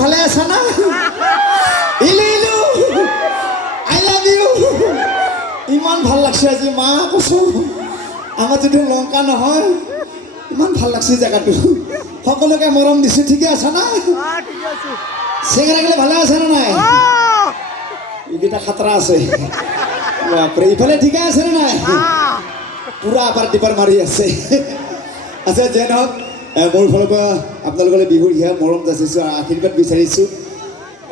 ভালে আছা না ইলু ইলু আই লাভ ইউ ইমান ভাল লাগছে আজি মা কৈছো আমাৰ যদি লংকা নহয় ইমান ভাল লাগছে জেগাটো সকলোকে মৰম দিছে ঠিকে আছা না চেঙেৰাগিলা ভালে আছে না নাই এইকেইটা খাতৰা আছে বাপৰে ইফালে ঠিকে আছে না নাই পুৰা আপাৰ টিপাৰ মাৰি আছে আচ্ছা যে নহওক মোৰ ফালৰ পৰা আপোনালোকলৈ বিহুৰ হিয়া মৰম যাচিছোঁ আশীৰ্বাদ বিচাৰিছোঁ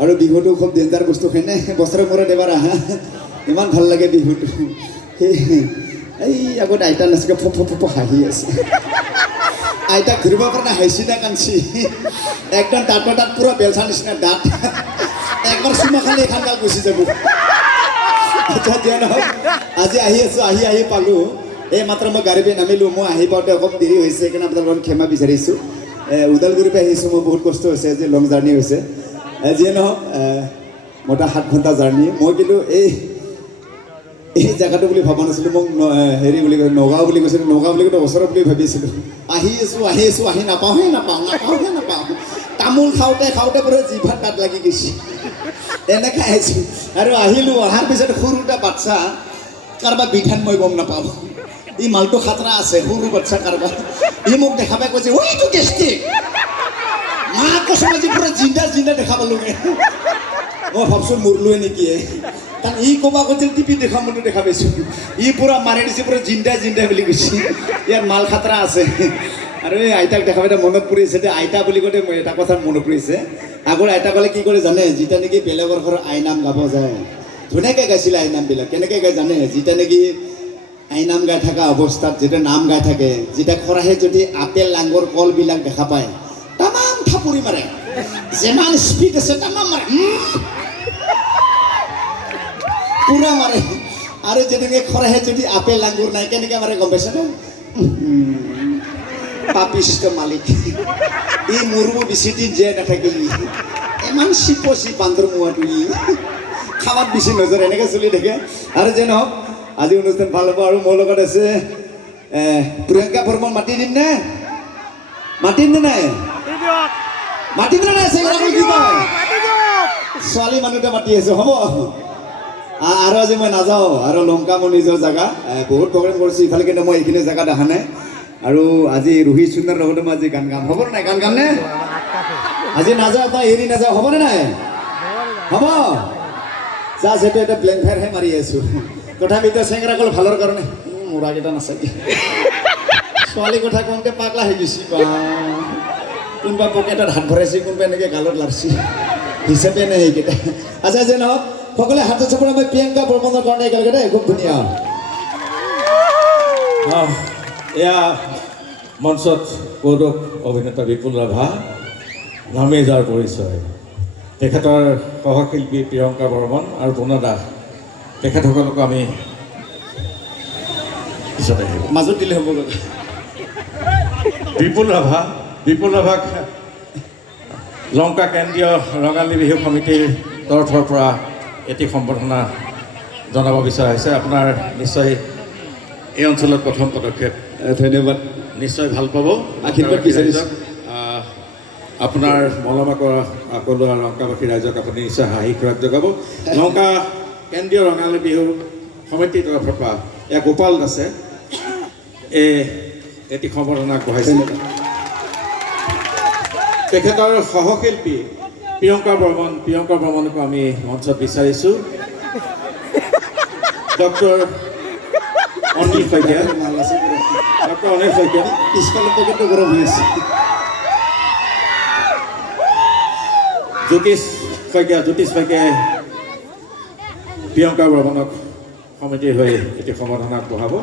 আৰু বিহুটো খুব ডেঞ্জাৰ বস্তু হয়নে বছৰৰ মূৰত এবাৰ আহা ইমান ভাল লাগে বিহুটো এই আগত আইতা নাচিকে ফপ হাঁহি আছে আইতাক ধৰিব পৰা নাই হাঁহিছি না কান্দছি একদম দাঁতৰ দাঁত পুৰা বেলচা নিচিনা দাঁত একবাৰ চুমা খালি এখন গাল গুচি যাব আচ্ছা যে নহওক আজি আহি আছোঁ আহি পালোঁ এই মাত্ৰ মই গাড়ী পৰা নামিলোঁ মই আহি পাওঁতে অকণ দেৰি হৈছে সেইকাৰণে আপোনালোকক ক্ষমা বিচাৰিছোঁ ওদালগুৰিৰ পৰা আহিছোঁ মোৰ বহুত কষ্ট হৈছে আজি লং জাৰ্ণি হৈছে যিয়ে নহওক মোটা 7 ঘণ্টা জাৰ্ণি মই কিন্তু এই জেগাটো বুলি ভবা নাছিলোঁ মোক হেৰি বুলি কৈছে নগাঁও বুলি কৈছিলোঁ নগাঁও বুলি কৈছে ওচৰত বুলি ভাবিছিলোঁ আহি আছোঁ আহি নাপাওঁ তামোল খাওঁতে পুৰা জিভাত তাত লাগি গৈছে এনেকৈ আহিছোঁ আৰু আহিলোঁ অহাৰ পিছত সৰু এটা বাচ্চা কাৰোবাৰ বিধান মই গম নাপাওঁ ই মালটো খাতৰা আছে সৰু বাচ্চা কাৰোবাৰ ই মোক দেখা পাই কৈছে ওইটো গেষ্টিক মা কৈছে আজি পুৰা জিন্দা দেখা পালোঁগৈ মই ভাবছোঁ মৰলোৱে নেকি কাৰণ ই ক'বা কৈছিল টিপি দেখা মইতো দেখা পাইছোঁ ই পুৰা মাৰি দিছে পুৰা জিন্দা বুলি কৈছে ইয়াত মাল খাতৰা আছে আৰু এই আইতাক দেখা পাইতে মনত পৰিছে যে আইতা বুলি কওঁতে মই এটা কথা মনত পৰিছে আগৰ আইতাকলে কি কৰে জানে যেতিয়া নেকি বেলেগৰ ঘৰৰ আইনাম গাব যায় ধুনীয়াকৈ গাইছিলে আইনামবিলাক কেনেকৈ গাই জানে যেতিয়া নেকি আইনাম গাই থকা অৱস্থাত যেতিয়া নাম গাই থাকে যেতিয়া খৰাহে যদি আপেল আঙুৰ কলবিলাক দেখা পায় তামাম থাপৰি মাৰে যিমান স্পীড আছে তামাম মাৰে পুৰা মাৰে আৰু যেনেকৈ খৰাহে যদি আপেল আঙুৰ নাই কেনেকৈ মাৰে গম পাইছেনে পাপিষ্ট মালিক ই মোৰো বেছি দিন জীয়াই নাথাকে ইমান চিপচি বান্দৰ মোৱাটো ই খাৱাত বেছি নজৰ এনেকৈ চলি থাকে আৰু যে নহওক আজি অনুষ্ঠান ভাল হ'ব আৰু মোৰ লগত আছে প্ৰিয়ংকা বৰ্মন মাতি দিম নে নাই মাতিম নে নাই চেঙেৰাগিলা কি কয় ছোৱালী মানুহতে মাতি আছোঁ হ'ব আৰু আজি মই নাযাওঁ আৰু লংকা মোৰ নিজৰ জেগা বহুত প্ৰগ্ৰেম কৰিছোঁ ইফালে কিন্তু মই এইখিনি জেগাত অহা নাই আৰু আজি ৰোহিত সুন্দৰ লগতে মই আজি গান গাম হ'ব নাই গান গাম নে আজি নাযাওঁ তই এৰি নাযাওঁ হ'বনে নাই হ'ব জাষ্ট সেইটো এটা ব্লেংক ফায়াৰহে মাৰি আছোঁ তথাপিতো চেঙেৰাগল ভালৰ কাৰণে মোৰাকেইটা নাচাকি ছোৱালী কথা কওঁতে পাগলা হৈ গৈছে কোনোবা পকেটত হাত ভৰাইছে কোনোবা এনেকৈ গালত লাৰিছে হিচাপে নাই সেইকেইটা আচ্ছা যে নহওক সকলোৱে হাত চপৰা মই প্ৰিয়ংকা বৰ্মনৰ কাৰণে একেলগে খুব ধুনীয়া এয়া মঞ্চত কৌতুক অভিনেতা বিপুল ৰাভা নামে যাৰ পৰিচয় তেখেতৰ সহশিল্পী প্ৰিয়ংকা বৰ্মন আৰু পুনা দাস তেখেতসকলকো আমি পিছত আহিব মাজত দিলে হ'ব বিপুল ৰাভাক লংকা কেন্দ্ৰীয় ৰঙালী বিহু সমিতিৰ তৰফৰ পৰা এটি সম্বৰ্ধনা জনাব বিচৰা হৈছে আপোনাৰ নিশ্চয় এই অঞ্চলত প্ৰথম পদক্ষেপ ধন্যবাদ নিশ্চয় ভাল পাব আশীৰ্বাদ বিচাৰিছোঁ আপোনাৰ মলমাকৰ আকলোৱা লংকাবাসী ৰাইজক আপুনি নিশ্চয় হাঁহি খোৰাক যোগাব লংকা কেন্দ্ৰীয় ৰঙালী বিহু সমিতিৰ তৰফৰ পৰা এয়া গোপাল দাসে এটি সম্বৰ্ধনা আগবঢ়াইছে তেখেতৰ সহশিল্পী প্ৰিয়ংকা বৰ্মনকো আমি মঞ্চত বিচাৰিছোঁ ডক্টৰ অনিল শইকীয়া পিছফালে পকেটটো গৰম হৈ আছে জ্যোতিষ শইকীয়াই প্ৰিয়ংকা বৰ্মনক সমিতিৰ হৈ এটি সম্বৰ্ধনা আগবঢ়াব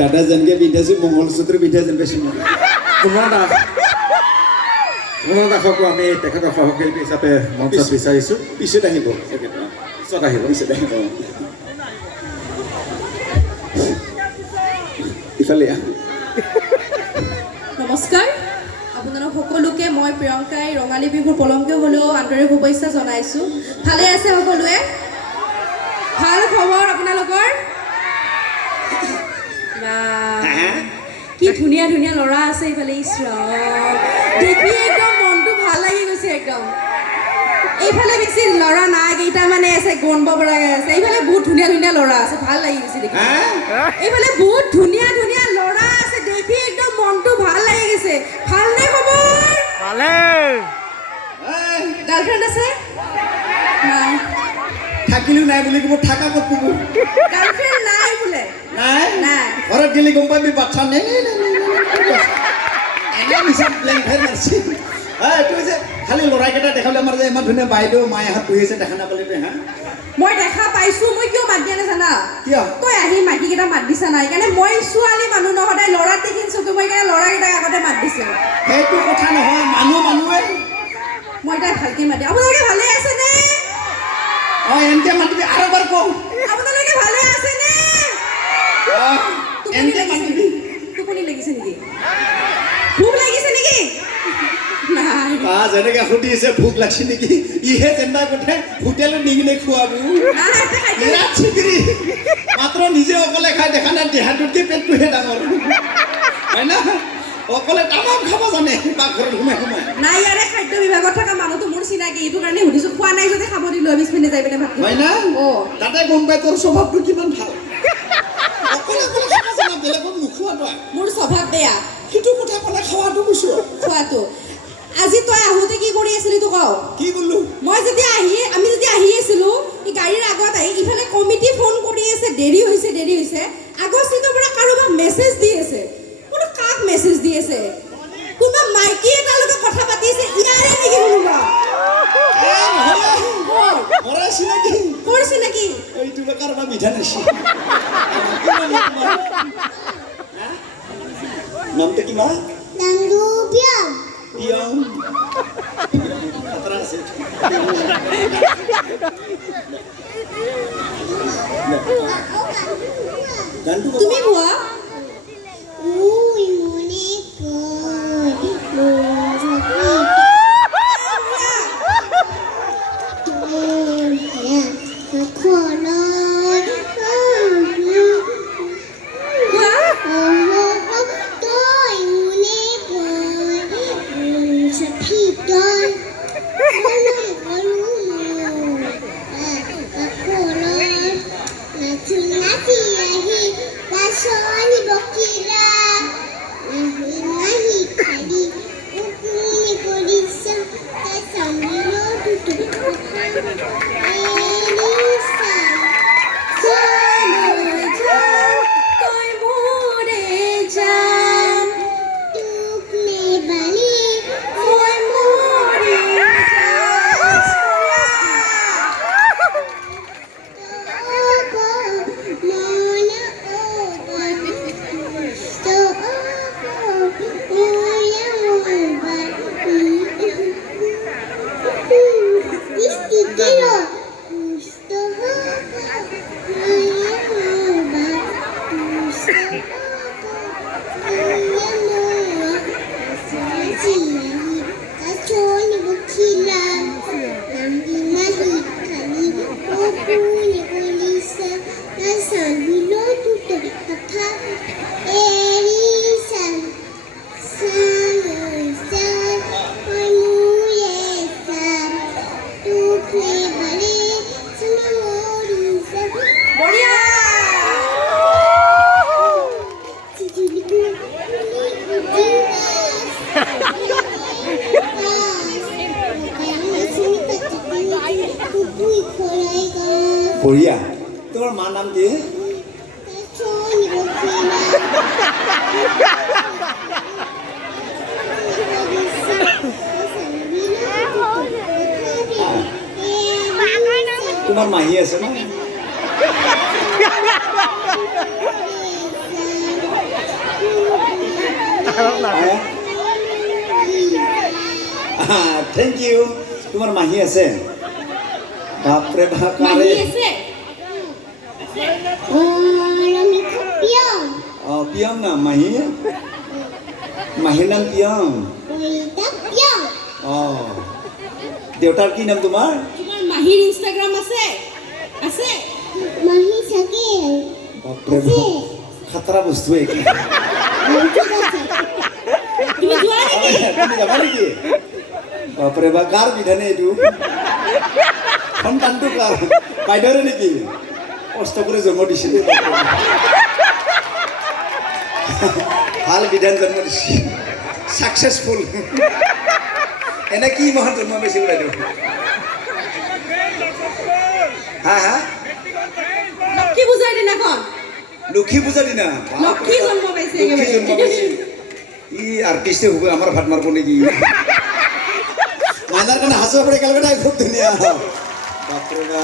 দাদা যেনেকৈ পিন্ধাইছোঁ মংগলসূত্ৰ পিন্ধাই যেন পাইছোঁ পুনৰ দাসকো আমি তেখেতৰ সহশিল্পী হিচাপে মঞ্চত বিচাৰিছোঁ পিছত আহিব ইফালে নমস্কাৰ আপোনালোক সকলোকে মই প্ৰিয়ংকাই ৰঙালী বিহুৰ পলমকৈ হ'লেও আন্তৰিক শুভেচ্ছা জনাইছোঁ ভালে আছে সকলোৱে ভাল খবৰ আপোনালোকৰ কি ধুনীয়া ধুনীয়া ল'ৰা আছে ইফালে ইছৰাম দেখি একদম মনটো ভাল লাগি গৈছে একদম এইফালে বেছি ল'ৰা নাই কেইটামানে আছে গণব পৰাকৈ আছে এইফালে বহুত ধুনীয়া ধুনীয়া ল'ৰা আছে ভাল লাগি গৈছে দেখি এইফালে বহুত ধুনীয়া ধুনীয়া ল'ৰা আছে দেখি একদম মনটো ভাল লাগি গৈছে ভালনে খবৰ গাৰ্লফ্ৰেণ্ড আছে নাই থাকিলেও নাই বুলি ক'ব থাকা ক'ত ক'ব গাৰ্লফ্ৰেণ্ড নাই বোলে নাই নাই ঘৰত গেলি গম পাবি বাচ্চা নে এনে মিছা প্লেন খাই মাৰিছে এইটো যে খালি ল'ৰাকেইটা দেখালে আমাৰ যে ইমান ধুনীয়া বাইদেউ মায়েহাত বহি আছে দেখা নাপালি তই হা মই দেখা পাইছো মই কিয় মাত দিয়া নাই জানা কিয় তই আহি মাইকীকেইটা মাত দিছা নাই সেইকাৰণে মই ছোৱালী মানুহ ন সদায় ল'ৰাত দেখিছো তো মই সেইকাৰণে ল'ৰাকেইটাক আগতে মাত দিছো সেইটো কথা নহয় মানুহে মই তাই ভালকে মাতি আপোনালোকে ভালে আছেনে এনকে মাতিবি আৰু এবাৰ কওঁ আপোনালোকে ভালে আছেনে এনকে মাতিবি টোপনি লাগিছে নেকি ভোক লাগিছে নেকি নাই যেনেকে সুধিছে ভোক লাগছে নেকি ইহে চেষ্টা কৰিছে হোটেলত নি কিনে খোৱাবো বিৰাট চিকিৰি মাত্ৰ নিজে অকলে খাই দেখা নাই দেহাটোতকে পেটটোহে ডাঙৰ হয় না অকলে তামাম খাব জানে পাকঘৰত সোমাই নাই ইয়াৰে খাদ্য বিভাগত থকা মানুহটো মোৰ চিনাকি এইটো কাৰণে সুধিছো খোৱা নাই যদি খাব দিলো 20 মিনিট যাই পিনে ভাত হয় না তাতে গম পাই তোৰ স্বভাৱটো কিমান ভাল অকলে খাব জানা বেলেগত নোখোৱা তই মোৰ স্বভাৱ বেয়া সেইটো কথা ক'লে খোৱাটো কৈছো খোৱাটো আজি তই আহোঁতে কি কৰি আছিলি তো কওঁ কি বোলো আমি যেতিয়া আহি আছিলো এই গাড়ীৰ আগত আহি ইফালে কমিটি ফোন কৰি আছে দেৰি হৈছে আগৰ চিটৰ পৰা কাৰোবাক মেছেজ দি আছে কোনো কাক মেছেজ দি আছে কোনোবা মাইকী এটাৰ লগত কথা পাতি আছে ইয়াৰে নেকি কোনোবা মৰে চিনাকি কৰিছে নেকি এইটো কাৰোবাৰ বিধান আছে নামটো কি মা Nanggu biang. Pion. Atrás. Gandu. তুমি কোৱা Ui, boneka. বঢ়িয়া তোমাৰ মাৰ নাম কি তোমাৰ মাহী আছে ন থেংক ইউ তোমাৰ মাহী আছে বাপৰে বাপ মাহী আছে পিয়ং না মাহী মাহীৰ নাম পিয়ং দেউতাৰ কি নাম তোমাৰ মাহীৰ ইনষ্টাগ্ৰাম আছে আছে Mahi sakit. বাপৰে বাপ খাতৰা বস্তু একে তুমি যোৱা নেকি তুমি যাবা নেকি বাপৰে বা কাৰ বিধানে এইটো সন্তানটো কাৰ বাইদেউৰে নেকি কষ্ট কৰি জন্ম দিছিলে ভাল বিধান জন্ম দিছে ছাকচেছফুল এনে কি মাহত জন্ম পাইছিল বাইদেউ হা হা লক্ষী পূজাৰ দিনাখন লক্ষী পূজাৰ দিনা লক্ষী জন্ম পাইছে লক্ষী জন্ম পাইছে ই আৰ্টিষ্টে হ'ব আমাৰ ভাত মাৰিব নেকি মাইনাৰ কাৰণে হাঁচৰ পৰা একেলগে নাই খুব ধুনীয়া বাপৰে বা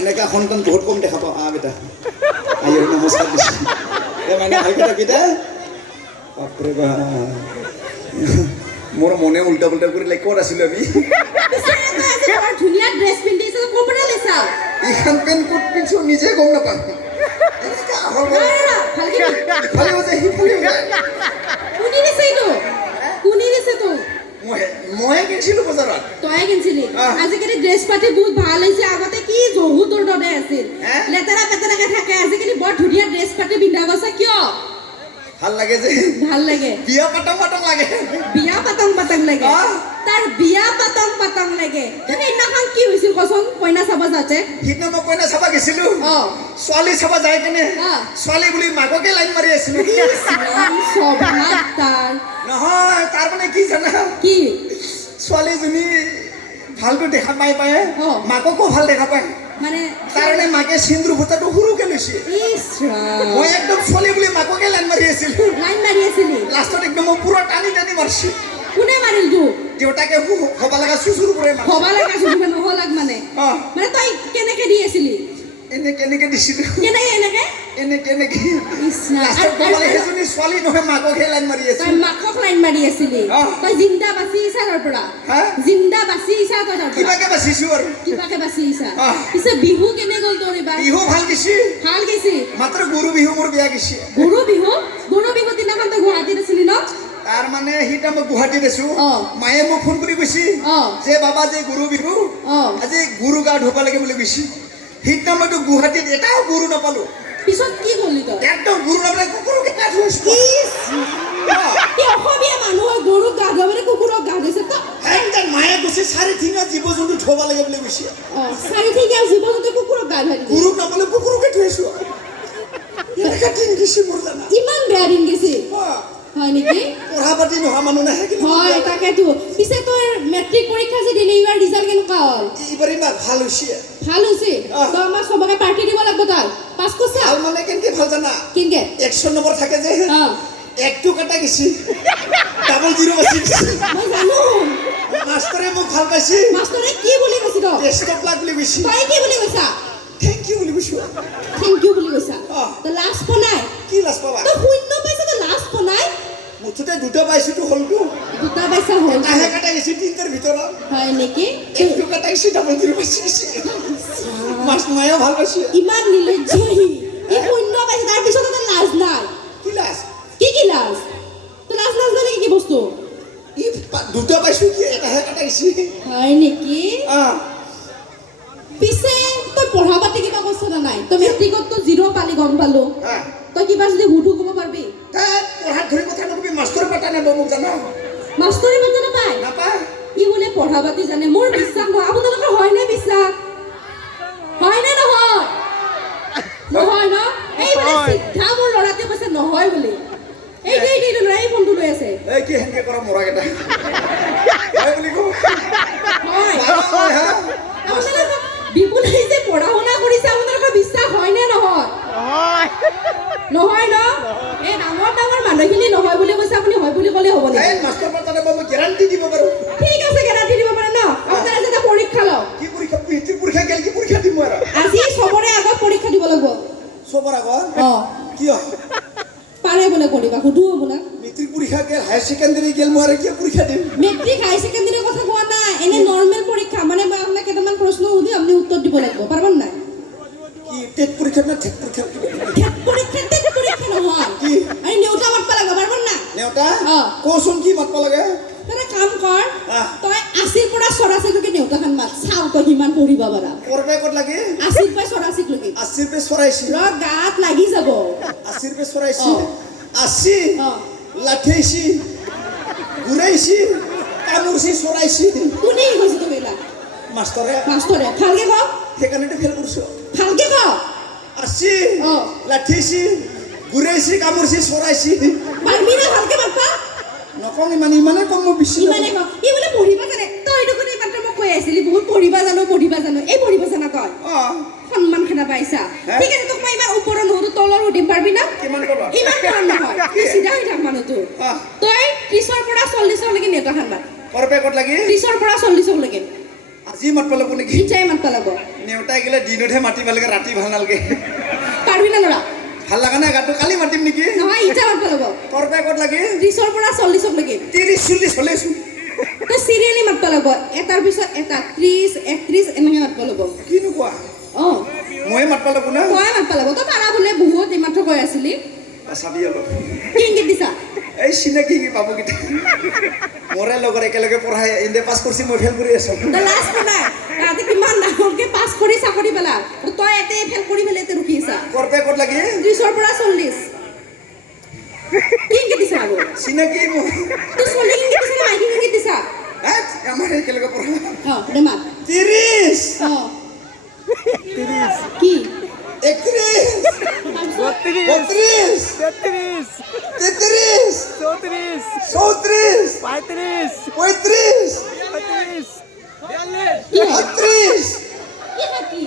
এনেকা সন্তান বহুত কম দেখা পাওঁ বেটা আহি নমস্কাৰ দিছোঁ এই মাইনা ভালকৈ থাকিদে বাপৰে বা মোৰ মনে উল্টা পুল্টা কৰি লাইক ক'ত আছিলোঁ আমি ধুনীয়া ড্ৰেছ পিন্ধিছে ক'ৰ পৰা লৈছা এইখন পেণ্ট ক'ত পিন্ধিছোঁ নিজে গম নাপাওঁ কোনে দিছে এইটো কোনে দিছে তোক ময়ে কিনিছিলোঁ বজাৰত তয়ে কিনিছিলি আহ। আজিকালি ড্ৰেছ পাতি বহুত ভাল হৈছে আগতে কি জহুতৰ দৰে আছিল হে? লেতেৰা পেতেৰাকে থাকে আজিকালি বৰ ধুনীয়া ড্ৰেছ পাতি পিন্ধা গৈছে কিয় ভাল লাগে যে ভাল লাগে বিয়া পাতং পাতং লাগে বিয়া পাতং পাতং লাগে আহ। তাৰ বিয়া পাতং পাতং লাগে সেইদিনাখন কি হৈছিল কচোন কইনা চাব যাওঁতে সিদিনা মই কইনা চাব গৈছিলোঁ অ ছোৱালী চাব যায় কেনে আহ। ছোৱালী বুলি মাককে লাইন মাৰি আছিলোঁ স্বভাৱ তাৰ নহয় তাৰ মানে কি জানা কি ছোৱালীজনী ভালটো দেখা পাই পায় অ। মাককো ভাল দেখা পায় মানে কাৰণে মাকে সিন্দুৰ ভূতাটো সৰুকে লৈছে ইছ ৰাম মই একদম ছোৱালী বুলি মাককে লাইন মাৰি আছিলোঁ লাইন মাৰি আছিলি লাষ্টত একদম মই পুৰা টানি টানি মাৰিছোঁ কোনে মাৰিল তোক দেউতাকে হ'ব লগা চুচুৰ পৰে মাৰিছে হবা লাগা সুবিধা নহলাক মানে অ মানে তই কেনেকে দি আছিলি এনেকে এনেকে দিছিলোঁ কেনেকে এনেকে এনেকে এনেকে ইছ ৰাম। লাষ্টত আৰু- ক'বালে আৰু- সেইজনী ছোৱালী নহয় মাককহে লাইন মাৰি তই আছিল মাকক লাইন মাৰি আছিলি অ। তই জিন্দা বাচি আহিছা তাৰ পৰা হা? জিন্দা বাচি আহিছা তই তাৰ পৰা কিবাকে বাচিছোঁ আৰু কিবাকে বাচি আহিছা অ। পিছে বিহু কেনে গ'ল তোৰ এইবাৰ বিহু ভাল গেছি ভাল গেছি মাত্ৰ গৰু বিহু মোৰ বেয়া গেছি গৰু বিহু দিনাখন তই গুৱাহাটীত আছিলি ন তাৰ মানে সিটা মই গুৱাহাটীত আছোঁ অ। মায়ে মোক ফোন কৰি কৈছি অ। যে বাবা যে গৰু বিহু অ আজি গৰু গা ধুব লাগে বুলি কৈছি সিদিনা মইতো গুৱাহাটীত এটাও গৰু নাপালোঁ পিছত কি কৰিলি তই একদম গৰু নাপালে কুকুৰকে গা ধুৱাইছোঁ এই অসমীয়া মানুহৰ গৰুক গা ধুৱাবলৈ কুকুৰক গা ধুৱাইছে তই একদম মায়ে কৈছে চাৰি ঠিঙা জীৱ জন্তু ধুব লাগে বুলি কৈছে অ চাৰিঠেঙীয়া জীৱ জন্তু কুকুৰক গা ধুৱাই দিলি গৰু নাপালে কুকুৰকে ধুৱাইছোঁ এনেকা দিন গেছি মোৰ জানা ইমান বেয়া দিন গেছি হয় নেকি পঢ়া পাতি নোহোৱা মানুহ নাহে কিন্তু হয় তাকেতো পিছে তোৰ মেট্ৰিক পৰীক্ষা যে দিলি এইবাৰ ৰিজাল্ট কেনেকুৱা হ'ল এইবাৰ ইমান ভাল হৈছে ভাল হৈছে অ। তই আমাক চবকে পাৰ্টি দিব লাগিব তই পাছ কৰিছা ভাল মানে কেনেকে ভাল জানা কেনেকে 100 নম্বৰ থাকে যে অ একটো কাটা গেছি ডাবল জিৰ' বাচি গেছি মই জানো মাষ্টৰে মোক ভাল পাইছি মাষ্টৰে কি বুলি কৈছি তই টেষ্ট অফ লাক বুলি কৈছি তই কি বুলি কৈছা থেংক ইউ বুলি কৈছোঁ থেংক ইউ বুলি কৈছা অ। তই লাজ পনাই কি লাজ পাবা তই শূন্য পাইছ তই লাজ পনাই মুঠতে দুটা পাইছোঁতো হ'লতো দুটা পাইছা হ'ল আহে কাটা গেছি তিনিটাৰ ভিতৰত হয় নেকি একটো কাটা গেছি ডাবল জিৰ' বাচি গেছি মায়েও ভাল পাইছে ইমান নিৰ্লজ্জ সি শূন্য পাইছে তাৰ পিছত তই লাজ নাই কি লাজ কি লাজ তই লাজ নাই কি বস্তু ই দুটা পাইছোঁ কি এটাহে কাটা গেছি হয় নেকি পিছে তই পঢ়া পাতি কিবা কৈছ নে নাই তই মেট্ৰিকত তো 0 পালি গম পালো হা তই কিবা যদি হুধু ক'ব পাৰবি তাত পঢ়াত ধৰি কথা নকবি মাষ্টৰ পাতা নাপাব মোক জানো মাষ্টৰে পাতি নাপায় নাপায় ই বোলে পঢ়া পাতি জানে মোৰ বিশ্বাস নহয় আপোনালোকৰ হয়নে বিশ্বাস হয়নে নহয় নহয় ন এই বোলে চিধা মোৰ ল'ৰাটোৱে কৈছে নহয় বুলি এই ল'ৰাই ফোনটো লৈ আছে এই কি হেনকে কৰা মৰাকেইটা হয় বুলি কওঁ হয় হয় হা আপোনালোকৰ বিপুলে যে পঢ়া শুনা কৰিছে আপোনালোকৰ বিশ্বাস হয়নে নহয় নহয় ন এই ডাঙৰ ডাঙৰ মানুহখিনি নহয় বুলি কৈছে আপুনি হয় বুলি ক'লে হ'ব এই নেকি মাষ্টৰ পাতা নাপাব মই গেৰাণ্টি দিব পাৰোঁ ঠিক আছে গেৰাণ্টি দিব পাৰে ন আপোনাৰ যেতিয়া পৰীক্ষা লওঁ কি পৰীক্ষা মেট্ৰিক পৰীক্ষা গেল কি পৰীক্ষা দিম মই আৰু আজি চবৰে আগত পৰীক্ষা দিব লাগিব চবৰ আগত অ কিয় পাৰে বোলে কৰিবা সুধো আপোনাক মেট্ৰিক পৰীক্ষা গেল হায়াৰ ছেকেণ্ডেৰী গেল মই আৰু কিয় পৰীক্ষা দিম মেট্ৰিক হাই ছেকেণ্ডেৰীৰ কথা কোৱা নাই এনে নৰ্মেল পৰীক্ষা মানে মই আপোনাক কেইটামান প্ৰশ্ন সুধি আপুনি উত্তৰ দিব লাগিব পাৰিব নাই কি টেট পৰীক্ষা না ঠেট পৰীক্ষা টেট পৰীক্ষা নহয় কি আৰু নেওতা মাতবা লাগিব পাৰিব নাই নেওতা অ। কচোন কি মাতব লাগে তই এটা কাম কৰ আহ। তই 80ৰ পৰা 84লৈকে নেওতাখন মাত চাওঁ তই কিমান পঢ়িব পাৰা কৰবে ক'ত লাগে 80ৰ পৰা 84লৈকে 80 পে চৰাইছি ৰ গাত লাগি যাব 80 পে চৰাইছি অ। 80 অ লাঠেইছি ঘূৰাইছি কামুৰছি চৰাইছি কোনে কৈছে তুমি এইবিলাক মাষ্টৰে মাষ্টৰে ভালকে ক সেইকাৰণেতো ফেল কৰিছো ভালকে ক আসছি অ। লাঠিছি ঘূৰাইছি কামুৰছি চৰাইছি পাৰিবি না ভালকে বাপ্পা নকওঁ ইমানে কম মই বেছি ইমানে ক ই বোলে পঢ়িব জানে তই দেখোন এই মাত্ৰ মোক কৈ আছিলি বহুত পঢ়িব জানো এই পঢ়িব জানা তই অঁ সন্মান খানা পাইছা হে? ঠিক আছে তোক মই ইমান ওপৰৰ নহৰু তলৰ সুধিম পাৰবি না কিমান ক'বা ইমান তলৰ নহয় তই চিধা হৈ থাক মানুহটো আহ। তই 30ৰ পৰা 40লৈকে নেতা খানবা কৰপে ক'ত লাগি 30ৰ পৰা 40লৈকে আজি মাতব লাগিব নেকি ইচ্ছাই মাত পেলাব নেওতাই গেলে দিনতহে মাতিব লাগে ৰাতি ভাল নালাগে পাৰবি না ল'ৰা ভাল লগা নাই গাটো কালি মাতিম নেকি নহয় ইচ্ছা মাত পেলাব কৰপে ক'ত লাগি 30ৰ পৰা 40লৈকে 30-40 হ'লেচোন তই চিৰিয়েলি মাত পেলাব এটাৰ পিছত এটা 30 31 এনেকৈ মাত পেলাব কিনো কোৱা অঁ ময়ে মাতব লাগিব না তই মাত পেলাব তই পাৰা বোলে বহুত এইমাত্ৰ কৈ আছিলি চাবি অলপ কি ইংগিত দিছা এই চিনাকি বাবুকেইটা মোৰে লগত একেলগে পঢ়াই এনে পাছ কৰিছি মই ফেল কৰি আছো তই লাজ নাই তাতে কিমান ডাঙৰকে পাছ কৰি চাকৰি পালা আৰু তই ইয়াতে ফেল কৰি পেলাই ইয়াতে ৰখি আছা কৰপে ক'ত লাগি 30ৰ পৰা 40 কি ইংগিত দিছা আৰু চিনাকি মোৰ তই ছোৱালী ইংগিত দিছা না মাইকী ইংগিত দিছা হেৎ, আমাৰ একেলগে পঢ়া অঁ দে মাত 30 অঁ কি 31 তাৰপিছত 32 33 34 35 35 কি হয় 38 কি হয় কি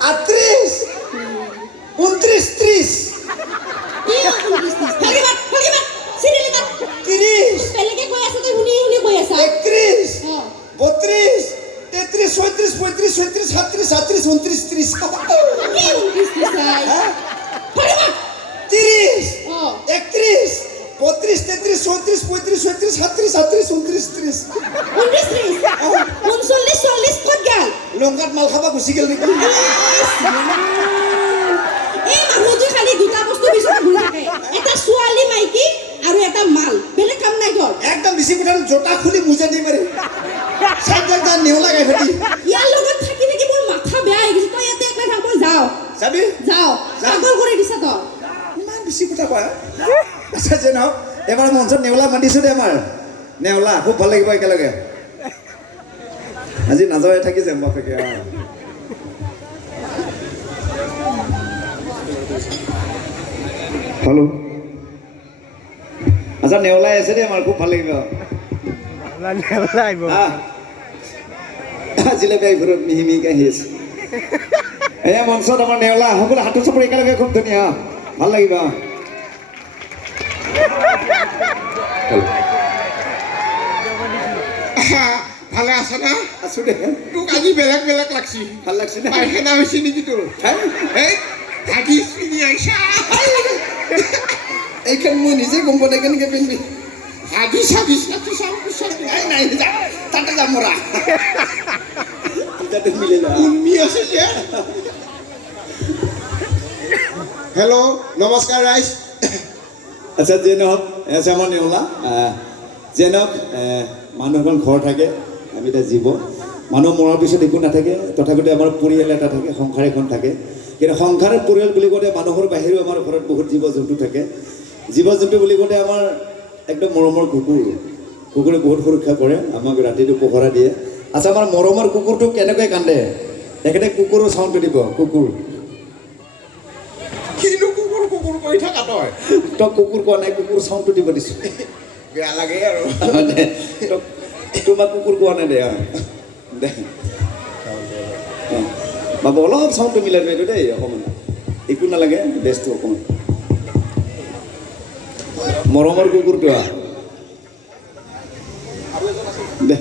38 29 30 কি হয় ভালকে মাত চিৰিয়েলি মাত 30 বেলেগে কৈ আছে তই শুনি শুনি কৈ আছা 31 অঁ 32 33 34 35 36 37 38 29 30 কি ঊনত্ৰিছ দিছাই ভালকে মাত 30 অঁ 31 32 33 34 35 36 37 38 29 30 29 40 ক'ত গেল লংকাত মাল খাবা গুচি গেল নেকি এই মানুহটো খালি দুটা বস্তু বিচৰা ঘূৰি থাকে এটা ছোৱালী মাইকী আৰু এটা মাল বেলেগ কাম নাই তোৰ একদম বেছি কথা জোতা খুলি মুজা দি মাৰে চাইডত যা নেওলা গাই ফেটি ইয়াৰ লগত থাকি থাকি মোৰ মাথা বেয়া হৈ গৈছে তই ইয়াতে একলা থাক মই যাওঁ যাবি যাওঁ যা। পাগল কৰি দিছা তই ইমান বেছি কথা কয় আচ্ছা যে নহওক এবাৰ মঞ্চত নেওলা মাতিছোঁ দে আমাৰ নেওলা খুব ভাল লাগিব একেলগে আজি নাযাওঁৱে থাকি যাম বাপেকে হেল্ল' আচ্ছা নেওলাই আছে দে আমাৰ খুব ভাল লাগিব আজিলৈকে এইবোৰত মিহি মিহিকৈ আহি আছে এয়া মঞ্চত আমাৰ নেওলা সকলো হাতৰ চাপৰি একেলগে খুব ধুনীয়া ভাল লাগিব ভালে আছে না আছো দে তোক আজি বেলেগ বেলেগ লাগছি ভাল লাগছে দে পায়খানা হৈছে নেকি তোৰ এই ভাগি চিনি আহিছা এইখন মই নিজে গম পোৱা নাই কেনেকৈ পিন্ধিবি ভাগি চাবি চাবি চাবি এই নাই যা তাতে যাম মৰা তাতে মিলে যা উন্মি আছে যে হেল্ল' নমস্কাৰ ৰাইজ আচ্ছা যে নহওক আছে আমাৰ নেওলা যে নহওক মানুহ এখন ঘৰ থাকে আমি এতিয়া জীৱ মানুহ মৰাৰ পিছত একো নাথাকে তথাপিতো আমাৰ পৰিয়াল এটা থাকে সংসাৰ এখন থাকে কিন্তু সংসাৰৰ পৰিয়াল বুলি কওঁতে মানুহৰ বাহিৰেও আমাৰ ঘৰত বহুত জীৱ জন্তু থাকে জীৱ জন্তু বুলি কওঁতে আমাৰ একদম মৰমৰ কুকুৰে বহুত সুৰক্ষা কৰে আমাক ৰাতিটো পহৰা দিয়ে আচ্ছা আমাৰ মৰমৰ কুকুৰটো কেনেকৈ কান্দে তেখেতে কুকুৰৰ চাউণ্ডটো দিব কুকুৰ কিনো কুকুৰ কুকুৰ কৰি থাকা তই তই কুকুৰ কোৱা নাই কুকুৰ চাউণ্ডটো দিব দিছোঁ বেয়া লাগে আৰু তোমাৰ কুকুৰ কোৱা নাই দে দে বাবু অলপ চাউণ্ডটো মিলাই দিবা এইটো দেই অকণমান একো নালাগে বেষ্টটো অকণমান মৰমৰ কুকুৰটো দে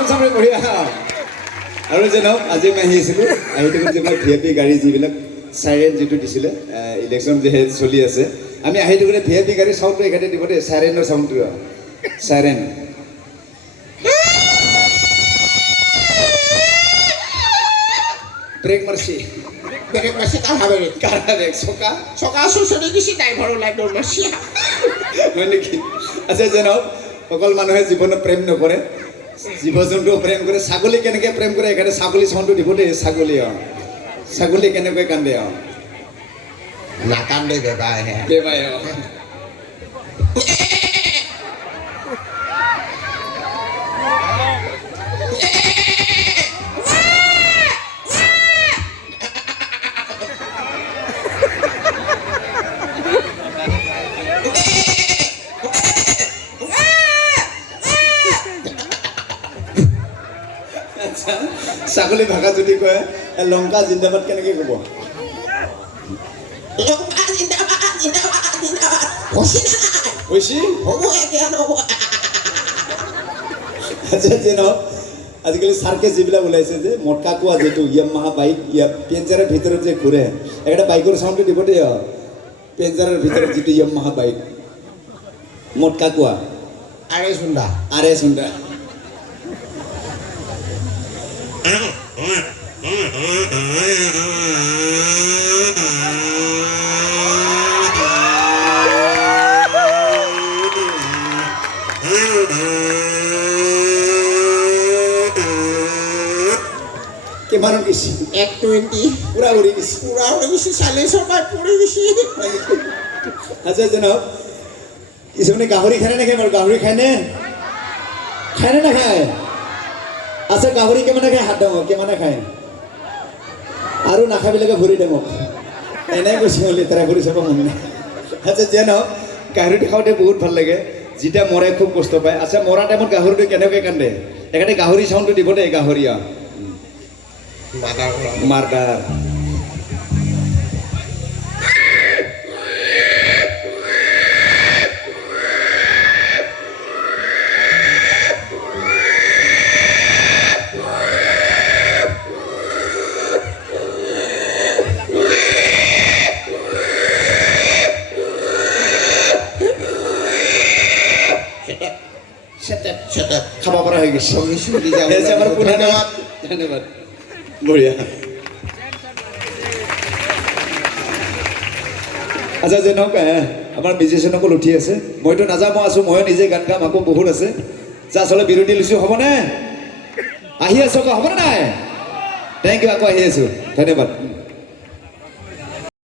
চামৰি চামৰি বঢ়িয়া আৰু যে নহওক আজি মই আহি আছিলোঁ আহি থাকোঁতে যিবিলাক VIP গাড়ী যিবিলাক চাইৰেন যিটো দিছিলে ইলেকশ্যন যিহেতু চলি আছে আমি আহি থাকোঁতে VIP গাড়ী চাউণ্ডটো এখানে দিব দেই চাইৰেনৰ চাউণ্ডটো চাইৰেন ব্ৰেক মাৰছি বেলেগ মাছে কাঢ়াবে কাৰা ব্ৰেক চকা চকা চুচনি গেছি ড্ৰাইভাৰৰ লাইন দৌৰ মাৰছি হয় নেকি আচ্ছা যে নহওক অকল মানুহে জীৱনত প্ৰেম নকৰে জীৱ জন্তুও প্ৰেম কৰে ছাগলী কেনেকৈ প্ৰেম কৰে এখানে ছাগলী চাউণ্ডটো দিব দেই ছাগলী ছাগলী কেনেকৈ কান্দে নাকান্দে বেবাই হে বেবাই আচ্ছা ছাগলী ভাষা যদি কয় লংকা জিন্দাবাদ কেনেকৈ ক'ব হৈছি আচ্ছা যে নহওক আজিকালি চাৰ্কেছ যিবিলাক ওলাইছে যে মটকা কোৱা যিটো ইয়ামাহা বাইক পেঞ্জাৰৰ ভিতৰত যে ঘূৰে একটা বাইকৰ চাউণ্ডটো দিব দেই পেঞ্জাৰৰ ভিতৰত যিটো ইয়ামাহা বাইক মটকা কোৱা আৰে চুন্দা আৰে চুন্দা কিমানত গেছি 120 পুৰা উৰি গেছি পুৰা হৈ গৈছে চাইলেঞ্চৰ পাই পৰি গৈছে আচ্ছা যে নহওক কিছুমানে গাহৰি খায় নাখায় বাৰু গাহৰি খায়নে খায়নে নাখায় আচ্ছা গাহৰি কিমানে খায় হাত ডাঙৰ কিমানে খায় আৰু নাখাবিলাকে ভৰি ডাঙৰ এনেই কৈছে মই লেতেৰা কৰি চাব মন নাই আচ্ছা যে নহওক গাহৰিটো খাওঁতে বহুত ভাল লাগে যেতিয়া মৰে খুব কষ্ট পায় আচ্ছা মৰা টাইমত গাহৰিটো কেনেকৈ কান্দে এখানে গাহৰি চাউণ্ডটো দিব দেই গাহৰি মাৰ্ডাৰ খাব পৰা হৈ গৈছে ধন্যবাদ ধন্যবাদ বঢ়িয়া আচ্ছা যে নহওক আমাৰ মিউজিচিয়ানসকল উঠি আছে মইতো নাযাম মই আছোঁ ময়ো নিজে গান গাম আকৌ বহুত আছে যে আচলতে বিৰতি লৈছোঁ হ'বনে আহি আছোঁ আকৌ হ'বনে নাই থেংক ইউ আকৌ আহি আছোঁ ধন্যবাদ